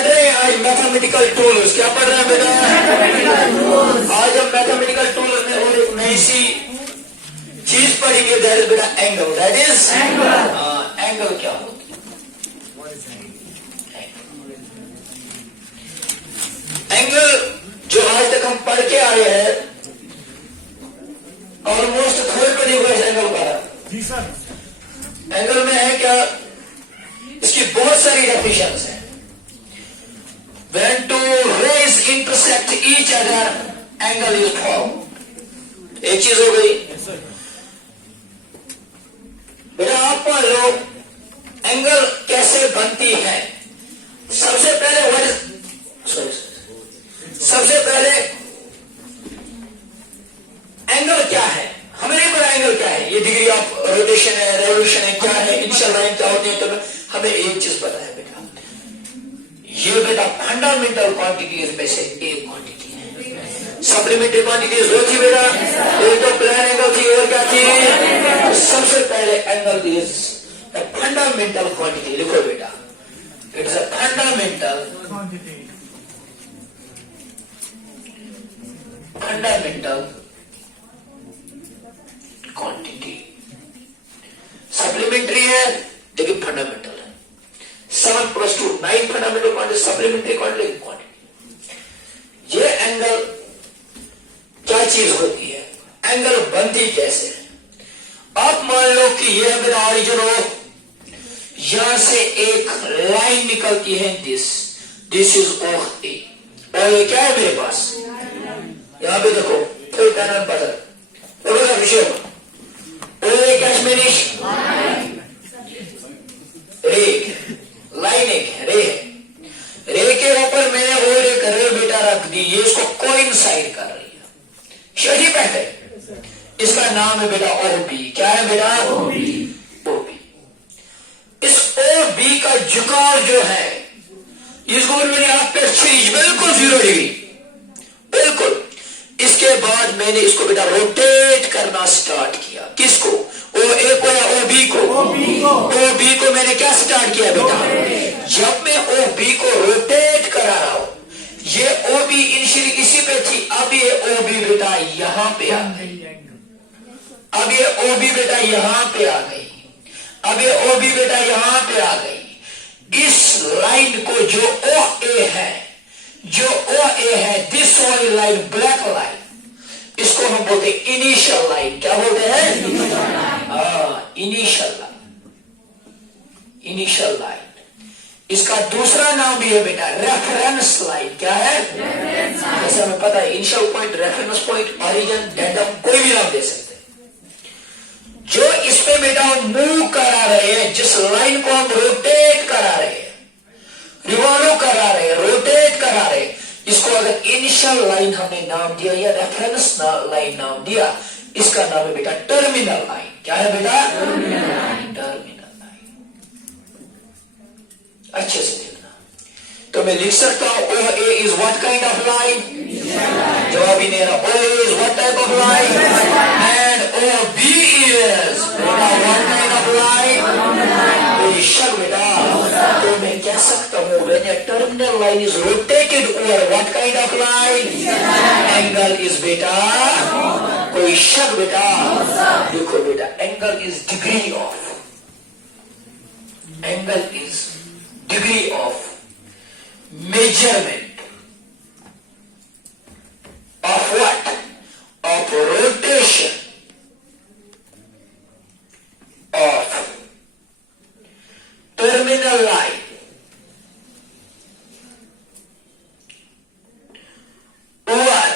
पढ़ रहे हैं आज मैथमेटिकल टूल्स। क्या पढ़ रहे हैं बेटा? आज हम मैथमेटिकल टूल्स में और एक नई सी चीज पढ़ेंगे, दैट इज बेटा एंगल। दैट इज एंगल क्या होती है? एंगल जो आज तक हम पढ़ के आए हैं, ऑलमोस्ट थोड़े पे देखो इस एंगल का। एंगल में है क्या, इसकी बहुत सारी डेफिनेशंस है। When two rays intersect each other, angle is formed। एक चीज हो गई बेटा। आप मान लो एंगल कैसे बनती है। सबसे पहले सबसे पहले एंगल क्या है, हमें नहीं पता एंगल क्या है। ये डिग्री ऑफ रोटेशन है, रेवोल्यूशन है, क्या है, इनिशियल लाइन क्या होती है। तो हमें एक चीज पता है बेटा, ये बेटा फंडामेंटल क्वांटिटीज में से एक क्वांटिटी है। सप्लीमेंट्री क्वांटिटीज दो थी बेटा, एक तो प्लेन एंगल थी और क्या थी। तो सबसे पहले angle is the fundamental quantity. लिखो बेटा, it is a fundamental quantity. Supplementary है लेकिन फंडामेंटल है। 7 + 2 9 फंडामेंटल क्वांटिटी, सप्लीमेंट्री क्वांटिटी। ये एंगल क्या चीज होती है, एंगल बनती कैसे है। आप मान लो कि यह मेरा ऑरिजिन हो, यहां से एक लाइन निकलती है, दिस इज OA। और ये क्या है मेरे पास, यहां पे देखो कोई पैनल बदल विषय OA कैशमेनिश रे, लाइन एक है, रे है। रे के ऊपर मैंने और एक रे बेटा रख दी, ये इसको कोइंसाइड कर रही है, शेडी पैटर्न। इसका नाम है बेटा OB। क्या है बेटा? OB। इस OB का झुकाव जो है, इसको मैंने आप पे बिल्कुल 0 डिग्री, बिल्कुल। इसके बाद मैंने इसको बेटा रोटेट करना स्टार्ट किया। किसको? OA को या OB को? OB को मैंने क्या स्टार्ट किया बेटा? जब मैं OB को रोटेट करा रहा हूं, ये OB इनिशियली इसी पे थी, अब ये OB बेटा यहां पे आ गई। अब ये OB बेटा यहां पे आ गई। अब ये OB बेटा यहां पे आ गई। इस लाइन को जो OA है, दिस वाली लाइन, ब्लैक लाइन, इसको हम बोलते हैं इनिशियल लाइन। क्या बोलते हैं? Initial line. इसका दूसरा नाम भी है बेटा रेफरेंस लाइन। क्या है? जैसे हमें पता है initial point, reference point, origin, डेंडम, कोई भी नाम दे सकते हैं। जो इस पे बेटा हम मूव करा रहे हैं, जिस लाइन को हम रोटेट करा रहे हैं, रिवॉल्व करा रहे हैं, रोटेट करा रहे हैं, इसको अगर इनिशियल लाइन हमने नाम दिया या रेफरेंस लाइन नाम दिया, इसका नाम है बेटा टर्मिनल लाइन। क्या है बेटा? Terminal line. अच्छे से देखना, तो मैं लिख सकता हूं OA is what kind of line. जवाब ही नहीं रहा। OA is what type of line and OB is what kind of line. कोई शक बेटा? तो मैं कह सकता हूं when a terminal line is rotated over what kind of line, angle is बेटा। कोई शक बेटा? देखो बेटा, angle is degree of, angle is degree of measurement of what? Of rotation of terminal line over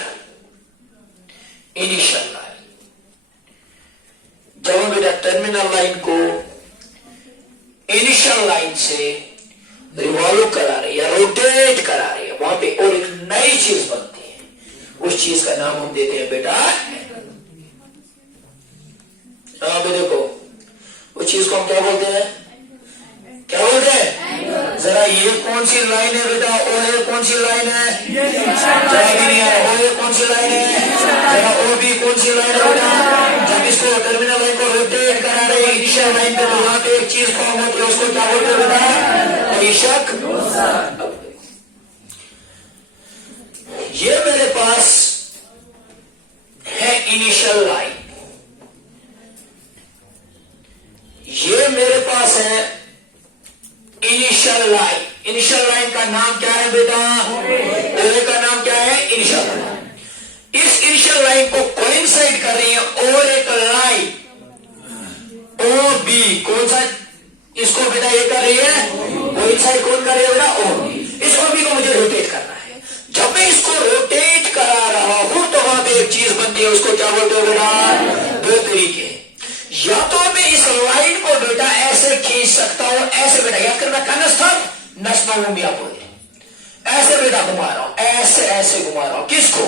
initial line। जब हम बेटा terminal line को इनिशियल लाइन से रिवॉल्व करा रहे या रोटेट करा रहे हैं, वहां पे और एक नई चीज बनती है। उस चीज का नाम हम देते हैं बेटा, देखो उस चीज को हम क्या बोलते हैं? क्या बोलते हैं? जरा ये कौन सी लाइन है बेटा? OA कौन सी लाइन है? जवाब नहीं आया। OA कौन सी लाइन है? जरा OB कौन सी लाइन है बेटा? जब इसको टर्मिनल लाइन को रोटेट करा रहे हैं इनिशियल लाइन पे, तो वहां पे एक चीज फॉर्म होती है, उसको क्या बोलते हैं बेटा? कोई शक? पास है इनिशियल लाइन, ये मेरे पास है इनिशियल लाइन। इनिशियल लाइन का नाम क्या है बेटा? ओए का नाम क्या है? Initial line. इस इनिशियल लाइन को कोइंसाइड कर रही है और एक लाइन ओ बी। कौन सा? इसको बेटा ये कर रही है कोइंसाइड। कौन कर रही है बेटा? O B. इस ओ बी को मुझे रोटेट करना है। जब मैं इसको रोटेट करा रहा हूं तो वहां पे एक चीज बनती है, उसको क्या बोलते हो बेटा? दो तरीके। या तो मैं इस लाइन को बेटा ऐसे खींच सकता हूं, ऐसे बेटा याद करना, कनस्थल नस्मा भी आप ऐसे बेटा घुमा रहा हूं, ऐसे ऐसे घुमा रहा हूं। किसको?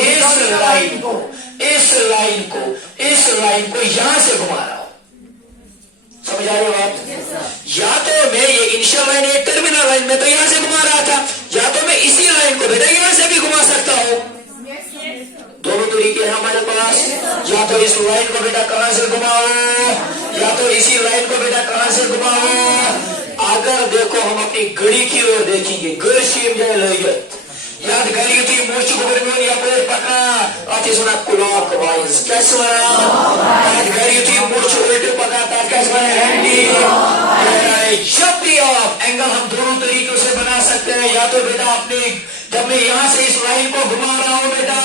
इस लाइन को, इस लाइन को, इस लाइन को यहां से घुमा रहा हूं। समझ आ रही है बात? या तो मैं ये इनिशियल लाइन, एक टर्मिनल लाइन में तो यहां से घुमा रहा था, या तो मैं इसी लाइन को बेटा यहां से भी घुमा सकता हूं। दोनों तरीके हैं हमारे पास। या तो इस लाइन को बेटा कहां से घुमाओ, या तो इसी लाइन को बेटा कहां से घुमाओ। अगर देखो हम अपनी घड़ी की ओर देखेंगे, गर्शीम जाए लयत याद घड़ी थी मोच गुबरनोन या पेड़ पका अति सुना क्लॉक वाइज। कैसे याद घड़ी थी मोच उल्टे पका था, कैसे हैंडी। जब भी आप एंगल हम दोनों तरीकों से बना सकते हैं। या तो बेटा अपने, जब मैं यहां से इस लाइन को घुमा रहा हूं बेटा,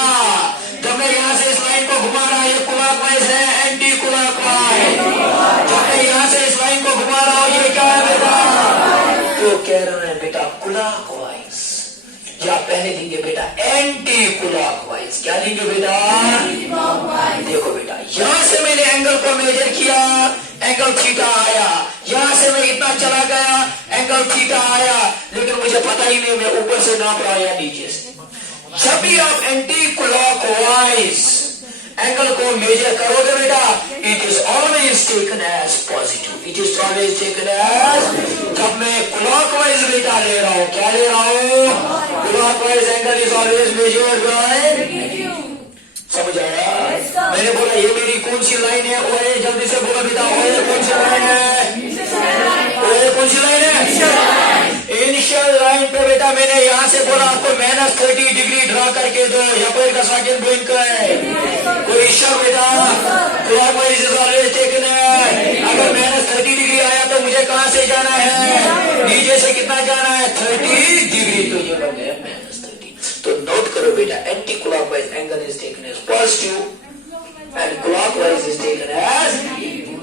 जब मैं यहां से इस लाइन को घुमा रहा हूं, ये क्लॉकवाइज है, एंटी क्लॉकवाइज। जब मैं यहां से इस लाइन को घुमा रहा हूं, ये क्या है बेटा? तो कह रहे हैं बेटा क्लॉकवाइज, या पहले देंगे बेटा एंटी क्लॉकवाइज। क्या देंगे बेटा? देखो बेटा, यहां से मैंने एंगल को मेजर किया, एंगल थीटा आया। यहां से मैं इतना चला गया, एंगल थीटा आया, लेकिन मुझे पता ही नहीं मैं ऊपर से नाप रहा या नीचे से। जब भी आप एंटी क्लॉकवाइज एंगल को मेजर करोगे बेटा, it is always taken as positive. It is always taken as. जब मैं क्लॉकवाइज बेटा ले रहा हूं, क्या ले रहा हूं? Clockwise angle is always measured by. समझ आया? मैंने बोला ये मेरी कौन सी लाइन है? ओए जल्दी से बोला बेटा, ओए कौन सी लाइन है? ओए कौन सी लाइन है? इनिशियल लाइन पे बेटा मैंने यहां से बोला आपको -30 डिग्री ड्रा करके दो, या कोई का सेकंड पॉइंट का है कोई शक बेटा। क्लॉकवाइज इज ऑलवेज टेकन है। अगर -30 डिग्री आया तो मुझे कहां से जाना है? नीचे से कितना जाना है? 30 डिग्री। तो ये बन गया -30। तो नोट करो बेटा, anti clockwise angle is taken as positive and clockwise is taken as.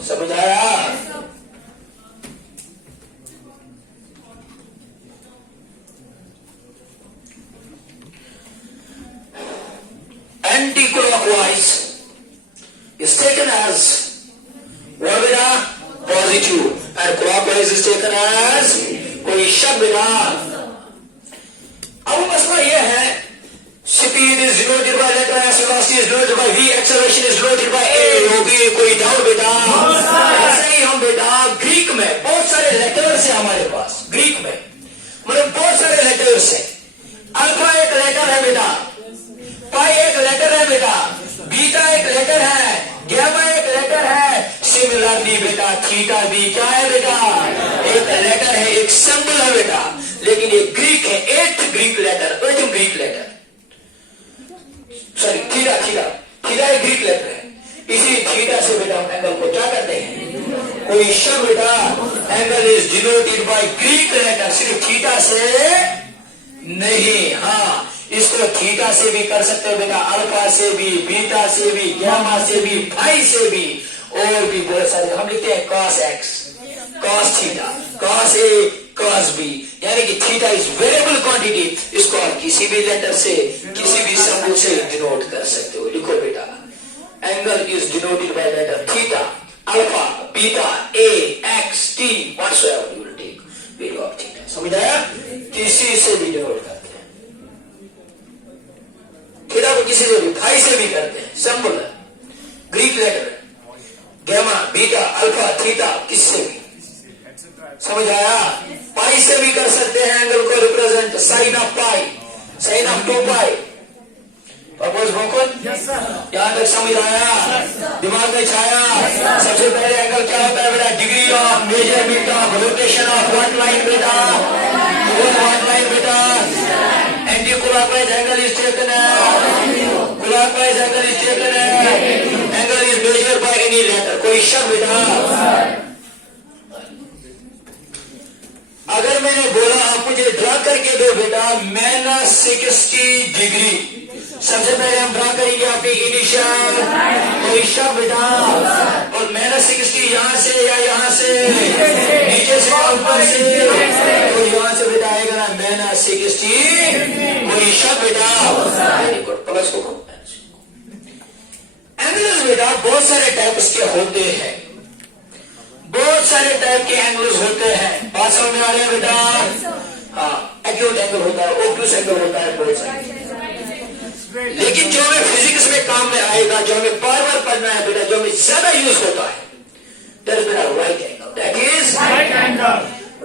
समझ आया? Anti-clockwise is taken as what बेटा? Positive, and clockwise is taken as कोई शब्द बेटा। अब मसला यह है, speed is denoted by letter S, velocity is denoted by V, acceleration is denoted by A। होगी कोई डाउट बेटा? ऐसे ही हम बेटा ग्रीक में बहुत सारे लेटर्स है हमारे पास। ग्रीक में मतलब बहुत सारे लेटर्स है। अल्फा एक लेटर है बेटा, पाई एक लेटर है बेटा, बीटा एक लेटर है, गैमा एक लेटर है। सिमिलरली बेटा थीटा भी क्या है बेटा? एक लेटर है, एक सिंबल है बेटा, लेकिन ये ग्रीक है। 8th Greek letter, 8th Greek letter, sorry theta. Theta theta एक ग्रीक लेटर है। इसी थीटा से बेटा हम एंगल को क्या करते हैं? कोई शब्द बेटा angle is denoted by Greek letter, सिर्फ थीटा से नहीं। हाँ, इसको थीटा से भी कर सकते हो बेटा, अल्फा से भी, बीटा से भी, गैमा से भी, फाई से भी, और भी बहुत सारे। हम लिखते हैं cos x, cos theta, cos a, cos b, यानी कि थीटा इज वेरिएबल क्वांटिटी। इसको आप किसी भी लेटर से, किसी भी सिंबल से डिनोट कर सकते हो। लिखो बेटा, angle is denoted by letter theta, alpha, beta, a, x, t, whatsoever you will take, value of theta. समझ आया? किसी से भी डिनोट करते हैं। थीटा को किसी से भी, फाई से भी करते हैं, सिंबल है, Greek letter, gamma, beta, alpha, theta, किससे भी। समझ आया? पाई से भी कर सकते हैं एंगल को represent, sine of pi, sine of 2 pi. Purpose broken? यहां तक समझ आया? दिमाग में छाया? सबसे पहले एंगल क्या होता है बेटा? Degree of measurement of rotation of what line बेटा? व्हाट लाइन बेटा? Anti clockwise angle is taken clockwise angle is taken angle is measured by any letter. कोई शक बेटा? अगर मैंने बोला आप मुझे ड्रा करके दो बेटा -60 डिग्री, सबसे पहले हम ड्रा करेंगे अपनी इनिशियल कोई शक बेटा, और -60 यहाँ से या यहाँ से, नीचे से ऊपर से, तो यहाँ से बेटा आएगा ना -60 कोई शक बेटा। वेरी गुड, प्लस को एंगल्स बेटा बहुत सारे टाइप्स के होते हैं, बहुत सारे टाइप के एंगल्स होते हैं। बात समझ में आ रही है बेटा? हाँ, एक्यूट एंगल होता है, ओब्टूस एंगल होता है, बहुत सारे। लेकिन जो हमें फिजिक्स में काम में आएगा, जो हमें बार बार पढ़ना है बेटा, जो हमें ज्यादा यूज होता है, दैट इज बेटा right angle. That is right angle.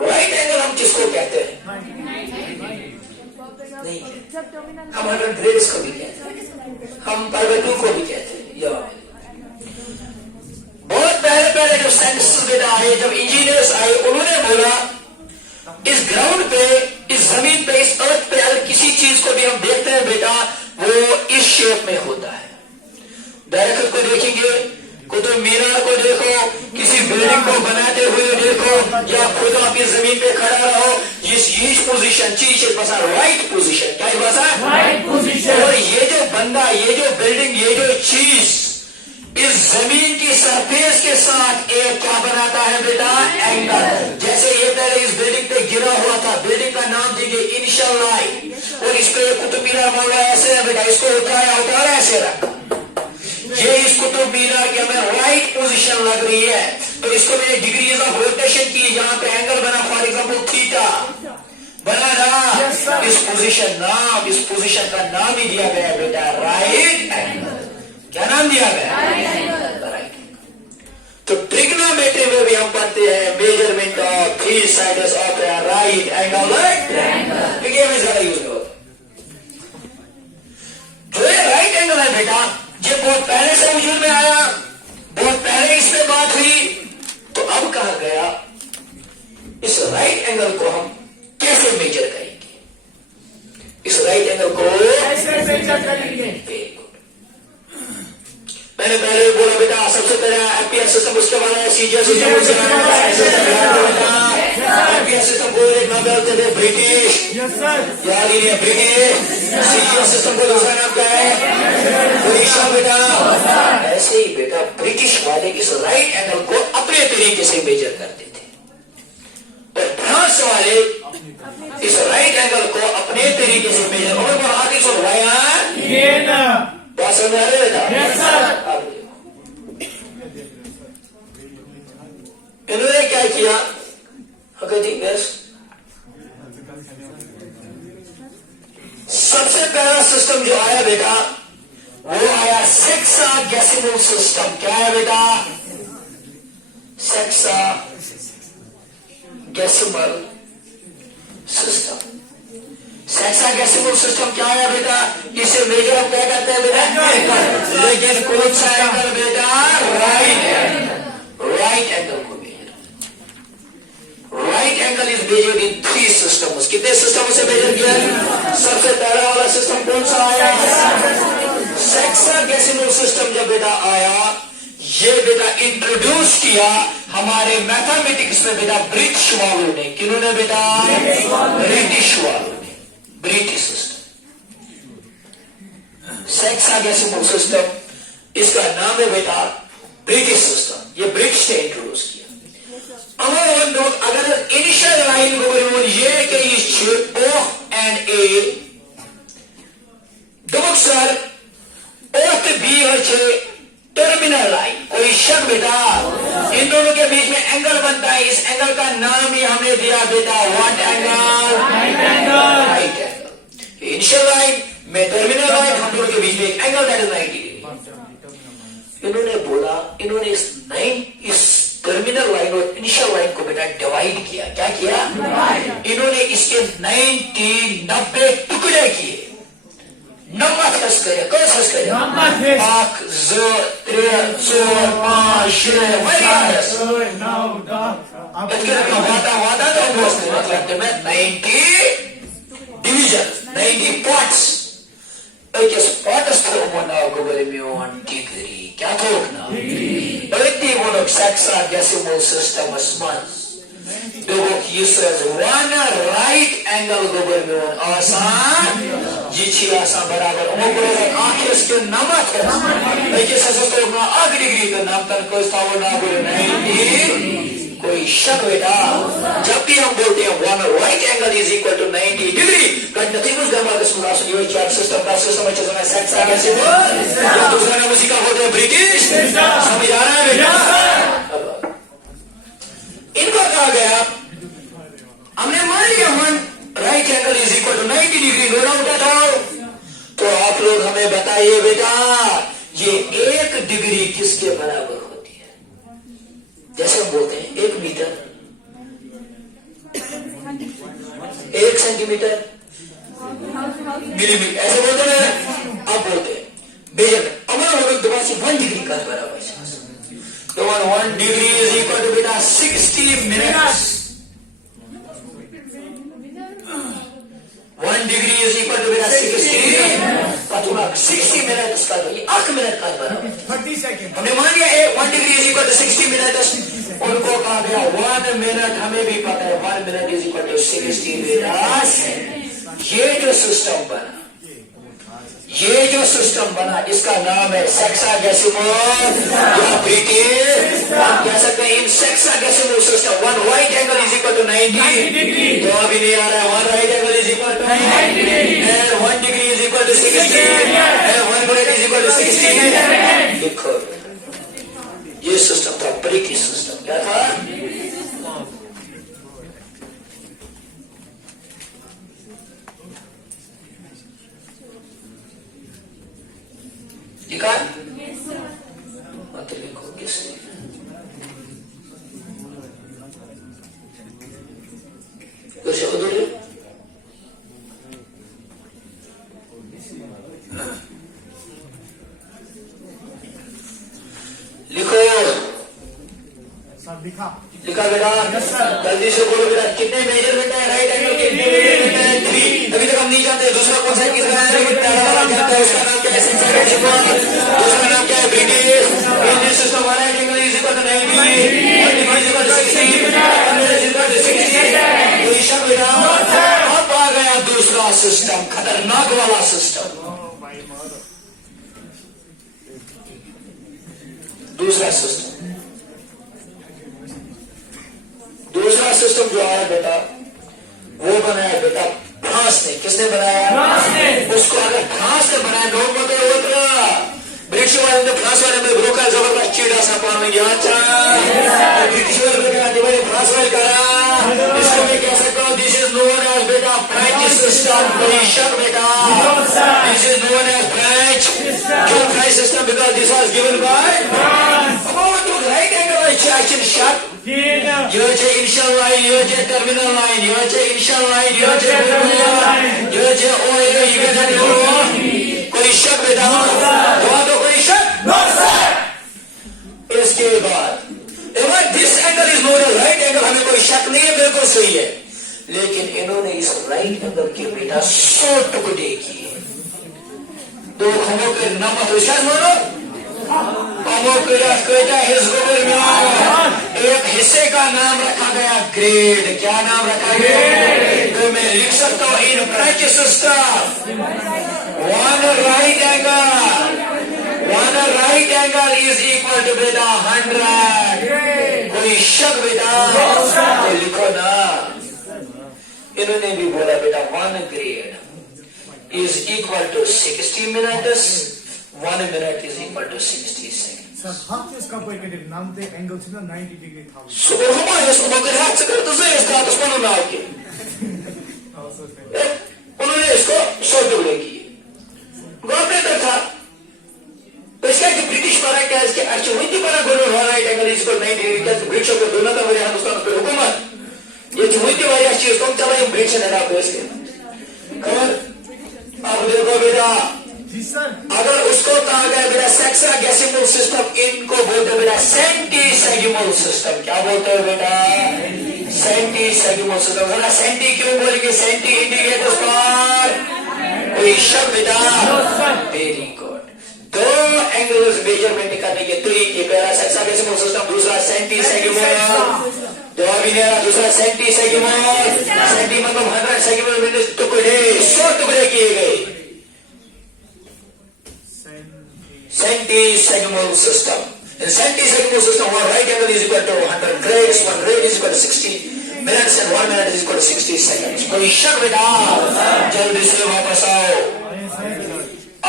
Right angle हम किसको कहते हैं? नहीं, हम 100 ग्रेड्स को भी कहते हैं, हम पाई2 को भी कहते हैं। बहुत पहले पहले जब साइंटिस्ट बेटा आए, जब इंजीनियर्स आए, उन्होंने बोला इस ग्राउंड पे, इस जमीन पे, इस अर्थ पे अगर किसी चीज को भी हम देखते हैं बेटा, वो इस शेप में होता है। दरख्त को देखेंगे, कुतुब मीनार को देखो, किसी बिल्डिंग को बनाते हुए देखो, या खुद अपनी जमीन पे खड़ा रहो, ये पोजीशन चीज बसा राइट पोजीशन, क्या बसा राइट पोजीशन। और ये जो बंदा, ये जो बिल्डिंग, ये जो चीज इस जमीन की सरफेस के साथ एक क्या बनाता है बेटा? एंगल। जैसे ये पहले इस बिल्डिंग पे गिरा हुआ था, बिल्डिंग का नाम दीजिए इनिशियल लाइन, और इस पे कुतुब मीनार बोल रहा है ऐसे है बेटा, इसको उठाया ऐसे रखा, ये इस कुतुब मीनार की हमें राइट पोजीशन लग रही है, तो इसको मैंने डिग्रीज ऑफ रोटेशन की, यहाँ पे एंगल बना, फॉर एग्जाम्पल थीटा बना ना, इस पोजीशन का नाम ही दिया गया बेटा राइट एंगल। क्या नाम दिया गया? राइट। तो ट्रिग्नोमेट्री में भी हम पढ़ते हैं measurement of 3 sides of right angle, ये में ज्यादा यूज होता है। जो ये राइट एंगल है बेटा, ये बहुत पहले से वजूद में आया, बहुत पहले इस पे बात हुई, तो अब कहा गया इस राइट एंगल को हम कैसे मेजर करेंगे? इस राइट एंगल को कैसे मेजर करेंगे? मैंने पहले भी बोला बेटा, सबसे पहले एपीएस सिस्टम, उसके बाद सीजीएस सिस्टम, एपीएस सिस्टम को एक नाम डालते थे ब्रिटिश, याद ही नहीं है ब्रिटिश। सीजीएस सिस्टम को दूसरा नाम क्या है? ओडिशा बेटा। ऐसे ही बेटा ब्रिटिश वाले इस राइट एंगल को अपने तरीके से मेजर करते थे, और फ्रांस वाले इस राइट एंगल को अपने तरीके से मेजर, और आगे सो भाया बात समझ आ रही बेटा? इन्होंने क्या किया? सबसे पहला सिस्टम जो आया बेटा, वो आया सेक्सागेसिमल सिस्टम। क्या है बेटा? सेक्सागेसिमल सिस्टम। सेक्सागेसिमल सिस्टम क्या है बेटा? इसे मेजर हम क्या कहते हैं बेटा? लेकिन कौन सा एंगल बेटा? Right angle. राइट एंगल को measure, right angle is measured in 3 systems. कितने सिस्टम से मेजर किया? सबसे पहला वाला सिस्टम कौन सा आया? सेक्सागेसिमल सिस्टम जब बेटा आया, ये बेटा इंट्रोड्यूस किया हमारे मैथमेटिक्स में बेटा ब्रिटिश वालों ने। किन्होंने बेटा? ब्रिटिश वालों ने, ब्रिटिश सिस्टम, सेक्सागेसिमल सिस्टम, इसका नाम है बेटा ब्रिटिश सिस्टम। ये ब्रिटिश ने इंट्रोड्यूस किया। अमूमन लोग अगर इनिशियल लाइन को ये कि O and A sir O to B terminal line, कोई शक बेटा? इन दोनों के बीच में एंगल बनता है, इस एंगल का नाम ही हमने दिया बेटा what angle? Right angle. Initial line में टर्मिनल लाइन, हम दोनों के बीच में एक एंगल दैट इज 90 डिग्री। इन्होंने बोला, इन्होंने इस टर्मिनल लाइन और इनिशियल लाइन को बेटा डिवाइड किया। क्या किया? इन्होंने इसके 90 टुकड़े किए। नंबर खर्च करे, कौन खर्च करे? 1, 2, 3, 4, 5, 6 वादा तो मतलब 90 division, 90 pots. Ökes potas tırmana gobermiyon degree. Kya tokna? Ötti bunuk sexagesimal system asmaz. Dogok yusuz one right angle gobermiyon asan. Jichi asan beraber. Umukura akhir ke namat है. Ökes asas tokna ag degree का नाम तन कोई स्थावर ना बोले 90. कोई शक बेटा जब भी हम बोलते हैं one right angle is equal to 90 degree but nothing is gamma this मुरास यो चार्ट सिस्टम का सिस्टम है चलना सेक्स आ गया सिर्फ दूसरा नाम उसी का बोलते हैं ब्रिटिश समझ आ रहा है बेटा इनको कहा गया हमने मान लिया one right angle is equal to 90 degree no doubt उठाओ तो आप लोग हमें बताइए बेटा ये एक डिग्री किसके बराबर जैसे हम बोलते हैं 1 मीटर 1 सेंटीमीटर मिलीमीटर ऐसे बोलते हैं आप बोलते हैं मेजरमेंट अगर हम लोग दोबारा से 1 डिग्री का बराबर है तो 1 डिग्री इज इक्वल टू बेटा 60 minutes 1 degree is equal to बेटा 60 मिनट्स का तो ये 8 मिनट का बराबर 30 सेकंड हमने मान लिया 1 degree is equal to 60 minutes उनको कहा गया 1 मिनट हमें भी पता है 1 minute is equal to 60 minutes ये जो सिस्टम बना इसका नाम है सेक्सागेसिमल या ब्रिटिश हम कह सकते हैं in sexagesimal system 1 right angle is equal to 90 degree तो अभी नहीं आ रहा है 1 right angle is equal to 90 degree 1 degree is equal to 60 1 minute is equal to 60 लिखो ये सिस्टम था ब्रिटिश सिस्टम क्या था लिखा मत लिखो किसने कुछ उधर लिखो लिखा बेटा जल्दी से बोलो बेटा कितने मेजरमेंट है राइट एंगल के 3 अभी तक हम नहीं जानते दूसरा कौन सा है किसका है जानता है उसका नाम क्या है सेक्सागेसिमल दूसरा नाम क्या है ब्रिटिश सिस्टम वाला right angle is equal to 90 बेटा अब आ गया दूसरा सिस्टम खतरनाक वाला सिस्टम दूसरा सिस्टम जो आया बेटा वो बनाया बेटा फ्रांस ने किसने बनाया उसको अगर फ्रांस ने बनाया लोग मतलब ब्रिटिश वाले ने फ्रांस वाले में रोका जबरदस्त चीड़ा सा पानी ब्रिटिश वाले फ्रांस वाले करा इसको मैं कह सकता हूँ दिस इज नोन एज बेटा फ्रेंच सिस्टम बेटा this is known as French system because this was given by right angle shut Yo ce initial line, yo ce terminal line, yo ce initial line, yo ce terminal line, yo ce OA, ये क्या हो? कोई शक बेटा? वहाँ तो कोई शक? No sir. इसके बाद, this angle is not a right angle, हमें कोई शक नहीं है, बिल्कुल सही है. लेकिन इन्होंने इस right angle के बेटा 100 टुकड़े किए. दो खमों के नाम विश्वास मानो? एक हिस्से का नाम रखा गया ग्रेड. क्या नाम रखा गया? तो मैं लिख सकता हूँ in French system one right angle is equal to बेटा 100. कोई शक बेटा? तो लिखो ना. इन्होंने भी बोला बेटा 1 grade is equal to 60 minutes. 1 minute is equal to 60 seconds. Sir, half this complicated number angle is 90 degree. So, उन्होंने इसको 100 टुकड़े किए. गवर्नमेंट था तो इसका ब्रिटिश पारा क्या इसके अच्छी पारा बोलो राइट एंगल इसको 90 डिग्री क्या ब्रिटिश को दोनों का मेरे हिंदुस्तान पर हुकूमत ये चुनौती वाली चीज तुम चला ये ब्रिटिश ने लगा इसके. अब देखो बेटा अगर उसको कहा गया बेटा सेक्सागेसिमल सिस्टम इनको बोलते हैं बेटा सेंटीसेगिमल सिस्टम. क्या बोलते हैं बेटा? सेंटीसेगिमल सिस्टम. सेंटी क्यों बोलेंगे? सेंटी इंडिकेट स्टार कोई शक बेटा? Very good. दो एंगल्स मेजरमेंट करने के तरीके, पहला हेक्साडेसिमल सिस्टम, दूसरा सेंटीसेगिमल। जवाब ही नहीं आ रहा। दूसरा सेंटीसेगिमल, सेंटी मतलब 100 सेगिमल में टुकड़े, 100 टुकड़े किए गए। Centisegimal system. In centisegimal system, one right angle is equal to 100 grades, 1 grade is equal to 60 minutes, and 1 minute is equal to 60 seconds. कोई शक बेटा? जल्दी से वापस आओ।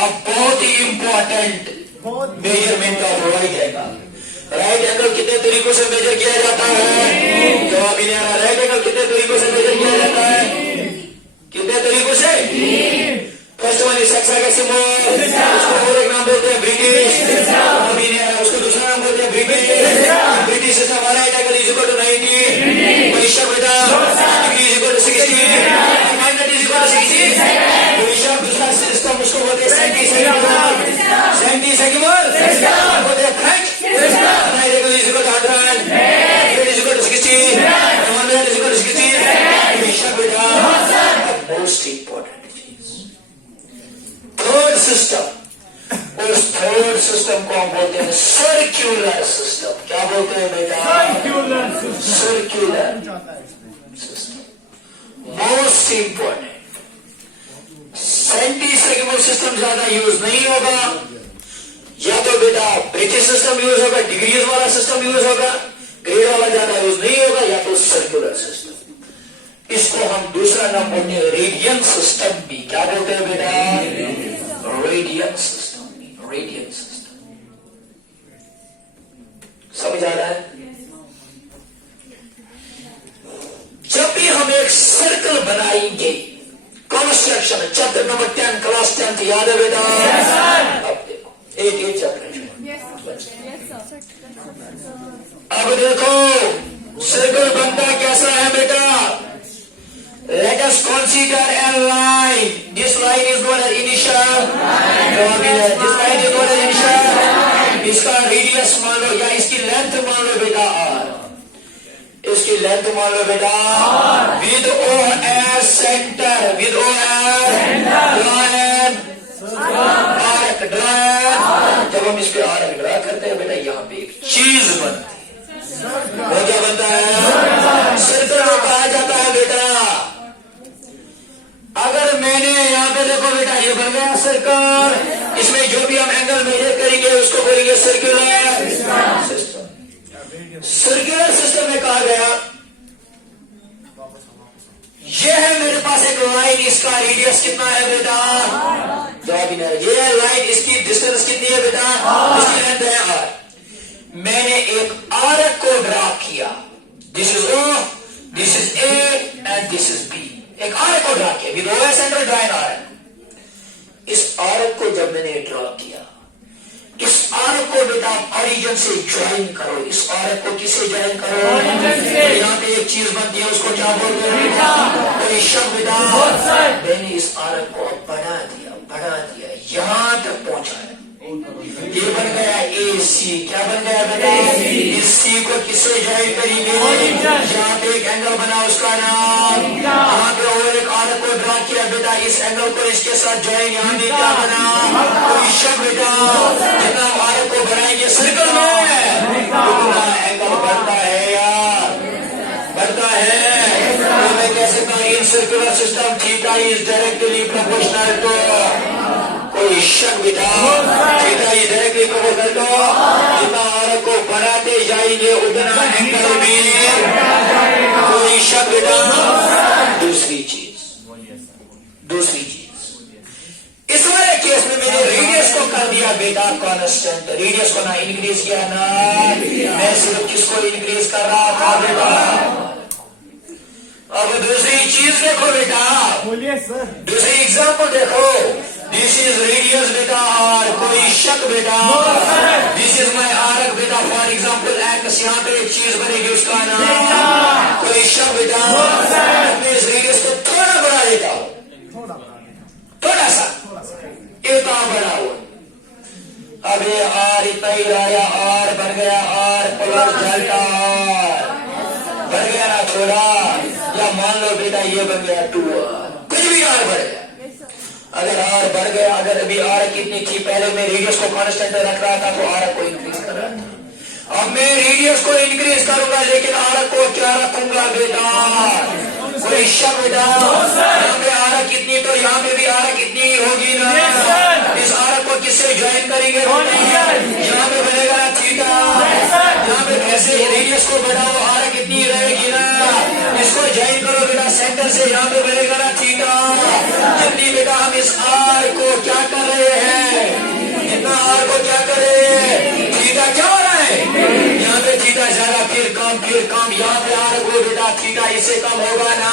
अब बहुत ही important measurement of right angle. Right angle कितने तरीकों से मेजर किया जाता है? जवाब ही नहीं आ रहा। राइट एंगल कितने तरीकों से मेजर किया जाता है? कितने तरीकों से? फर्स्ट वन इज हेक्साडेसिमल, उसको और एक नाम बोलते हैं ब्रिटिश। अभी नहीं आ रहा। उसको दूसरा नाम बोलते हैं British. British system right angle is equal to 90। कोई शक बेटा? Degree is equal to 60, minus is equal to 60। कोई शक? दूसरा सिस्टम उसको बोलते हैं सेंटीसेगिमल। सेंटीसेगिमल बोलते हैं French. Right angle is equal to 100, grade is equal to 60, 1 minute is equal to 60। कोई शक बेटा? मोस्ट इंपॉर्टेंट थर्ड सिस्टम, उस थर्ड सिस्टम को हम बोलते हैं सर्क्यूलर सिस्टम। क्या बोलते हैं बेटा? Circular system. Most important. Centesimal system ज्यादा यूज नहीं होगा, या तो बेटा ब्रिटिश सिस्टम यूज होगा, डिग्रीज वाला सिस्टम यूज होगा, ग्रेड वाला ज्यादा यूज नहीं होगा, या तो सर्क्यूलर सिस्टम। इसको हम दूसरा नाम बोलते हैं रेडियन सिस्टम भी। क्या बोलते हैं बेटा? Radian system. रेडियन सिस्टम समझ आ रहा है? जब भी हम एक सर्कल बनाएंगे कंस्ट्रक्शन, चैप्टर नंबर 10 क्लास 10 याद है बेटा? अब देखो 8 चैप्टर। अब देखो सर्कल बनता कैसा है बेटा? Let us consider a line. This line is known as initial. This line is known as initial. इसका रेडियस मान लो, या इसकी लेंथ मान लो बेटा r। इसकी लेंथ मान लो बेटा with O as center. With O as जब हम इस पे आर्क ड्रा करते हैं बेटा, यहाँ पे एक चीज बनती है। वो क्या बनता है? सर्कल को कहा जाता है बेटा। अगर मैंने यहाँ पे देखो बेटा, ये बन गया सर्कल। इसमें जो भी हम एंगल मेजर करेंगे उसको करेंगे सर्कुलर सिस्टम। सर्कुलर सिस्टम में कहा गया ये है मेरे पास एक लाइन, इसका रेडियस कितना है बेटा? जवाब ही नहीं। ये लाइन, इसकी डिस्टेंस कितनी है बेटा? इसकी लेंथ है r। मैंने एक आर्क को ड्रा किया। This is O, this is A and this is B। एक आर्क को ड्रा किया with O centre, draw an arc. इस आर्क को जब मैंने ड्रा किया, इस आर्क को बेटा ऑरिजिन से ज्वाइन करो। इस आर्क को किससे ज्वाइन करो? यहाँ पे एक चीज बनती है, उसको क्या बोलते हैं? कोई शब्द बेटा। मैंने इस आर्क को बढ़ा दिया, यहां तक पहुंचा है। ये बन गया AC। क्या बन गया बेटा? इस C को किससे ज्वाइन करेंगे? यहाँ पे एक एंगल बना, उसका नाम। यहाँ पे और एक आर्क को ड्रा किया बेटा, इस एंगल को इसके साथ ज्वाइन। यहाँ पे क्या बना? कोई शब्द बेटा। जितना आर्क को बनाएंगे सर्कल में, उतना एंगल बढ़ता है यार, बढ़ता है। तो मैं कह सकता हूँ in circular system theta is directly proportional to, कोई शक बेटा, theta is directly proportional to, जितना आर्क को बढ़ाते जाएंगे उतना एंगल भी, कोई शक बेटा। दूसरी चीज इस वाले केस में मैंने रेडियस को कर दिया बेटा कांस्टेंट। रेडियस को ना इंक्रीज किया ना, मैं सिर्फ किसको इंक्रीज कर रहा था बेटा? अब दूसरी चीज देखो बेटा, बोलिए सर। दूसरी एग्जांपल देखो। दिस इज रेडियस बेटा और कोई शक बेटा। दिस इज माय आर्क बेटा। फॉर एग्जांपल एक्स, यहाँ पे एक चीज बनेगी, उसका नाम कोई शक बेटा। मैं इस रेडियस को थोड़ा बढ़ा देता हूँ, थोड़ा सा इतना बड़ा हुआ। अब ये आर इतना ही रहा, आर बन गया आर प्लस डेल्टा आर, बन गया ना थोड़ा। या मान लो बेटा ये बन गया 2r, कुछ भी आर बढ़ गया। अगर आर बढ़ गया, अगर अभी आर कितनी थी, पहले मैं रेडियस को कांस्टेंट रख रहा था तो आर को इंक्रीज कर रहा था। अब मैं रेडियस को इंक्रीज करूंगा लेकिन आर को क्या रखूंगा बेटा? कोई शक बेटा? यहाँ पे आर कितनी, तो यहाँ पे भी आर कितनी होगी ना? इस आर को किससे ज्वाइन करेंगे? यहाँ पे बनेगा ना थीटा। यहाँ पे कैसे रेडियस को बढ़ाओ, आर कितनी रहेगी ना? इसको ज्वाइन करो बेटा सेंटर से, यहाँ पे बनेगा ना थीटा। जल्दी बेटा हम इस आर को क्या कर रहे हैं? इतना आर को क्या कर रहे हैं? थीटा क्या हो रहा है? यहाँ पे थीटा ज्यादा, फिर कम, यहाँ पे आर को बेटा थीटा इससे कम होगा ना?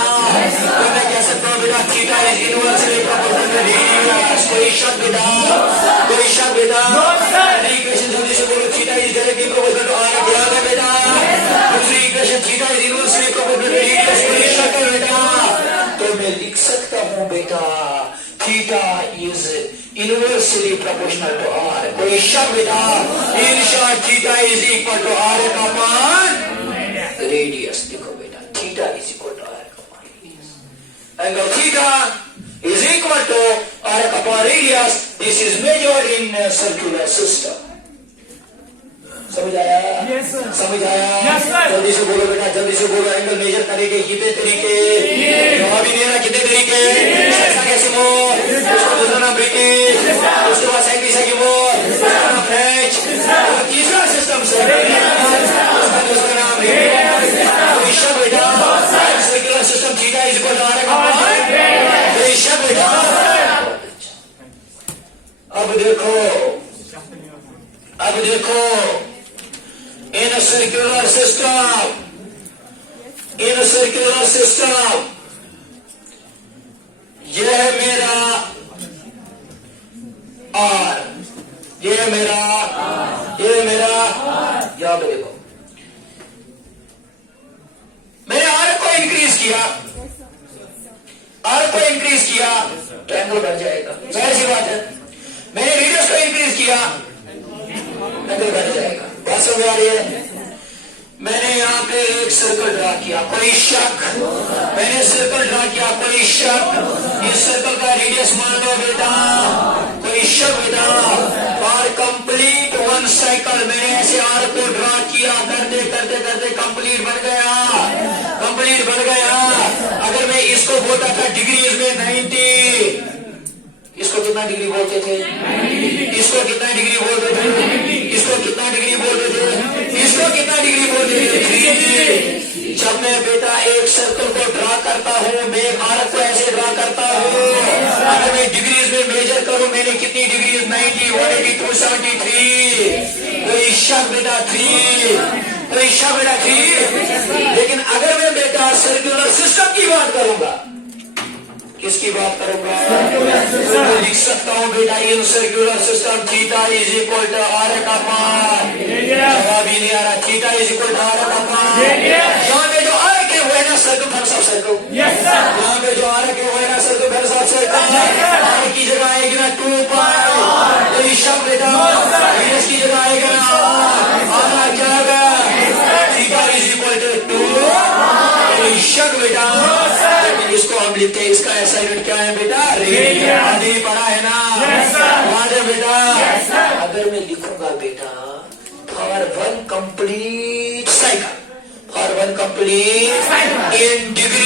तो मैं कह सकता हूँ बेटा theta is universally proportional radius. कोई शक बेटा? कोई शक बेटा? इक्वेशन जल्दी से बोलो, theta is directly proportional to R. क्या है बेटा? दूसरी equation theta is universally proportional radius. कोई शक है बेटा? तो मैं लिख सकता हूँ बेटा theta is inversely proportional to R. कोई शक बेटा? In short theta is equal to R upon radius. देखो बेटा theta is equal to R upon radius. Angle theta is equal to R upon radius. This is measured in circular system. समझ आया? Yes, sir. समझ आया? Yes, sir. जल्दी से बोलो बेटा, जल्दी से बोलो। एंगल मेजर करेंगे कितने तरीके? जवाब ही नहीं रहा, कितने तरीके? कैसिमो, उसको दूसरा नाम ब्रिटिश, उसके बाद सेंटिसैकिमो, दूसरा नाम फ्रेंच, और तीसरा सिस्टम से उसका दूसरा नाम रेडियस। कोई शक बेटा? Circular system theta is equal to R upon. कोई शक बेटा? अब देखो, अब देखो, in a circular system, in a circular system, यह मेरा R, यह मेरा, यहाँ पे देखो, मैंने R को इंक्रीज किया, R को इंक्रीज किया तो एंगल बढ़ जाएगा, जाहिर सी बात है। मैंने रेडियस को इंक्रीज किया, एंगल बढ़ जाएगा। बात समझ आ रही है? मैंने यहाँ पे एक सर्कल ड्रा किया, कोई शक? मैंने सर्कल ड्रा किया, कोई शक? इस सर्कल का रेडियस मान लो बेटा, कोई शक बेटा? और कंप्लीट वन साइकिल मैंने ऐसे आर को ड्रा किया, करते करते करते कंप्लीट बन गया, कंप्लीट बन गया। अगर मैं इसको बोलता था डिग्रीज में 90, इसको कितना डिग्री बोलते थे? इसको कितना डिग्री बोलते थे? इसको कितना डिग्री बोलते थे? इसको कितना डिग्री बोलते थे? जब मैं बेटा एक सर्कल को ड्रा करता हूँ, मैं आर्क को ऐसे ड्रा करता हूँ, अगर मैं डिग्रीज में मेजर करूँ, मैंने कितनी डिग्रीज? 90, 180, 273। कोई शक बेटा? 3। कोई शक बेटा? 3। लेकिन अगर मैं बेटा सर्कुलर सिस्टम की बात करूंगा, किसकी बात करूंगा? तो लिख सकता हूँ बेटा in circular system theta is equal to R upon. जवाब ही नहीं आ रहा। Theta is equal to R upon. यहाँ पे जो आर के हुए ना सर्कल फर्स्ट ऑफ सर्कल, यहाँ पे जो आर के हुए ना circle first of circle, R की जगह आएगी ना 2 पाई। तो शक बेटा रेडियस की जगह आएगा ना आर क्या होगा? थीटा इज इक्वल टू 2 शक बेटा। इसको हम लिखते हैं, इसका असाइनमेंट क्या है बेटा? रेडियस। आदि पढ़ा है ना? याद है बेटा? अगर मैं लिखूंगा बेटा for one complete cycle, for one complete in degree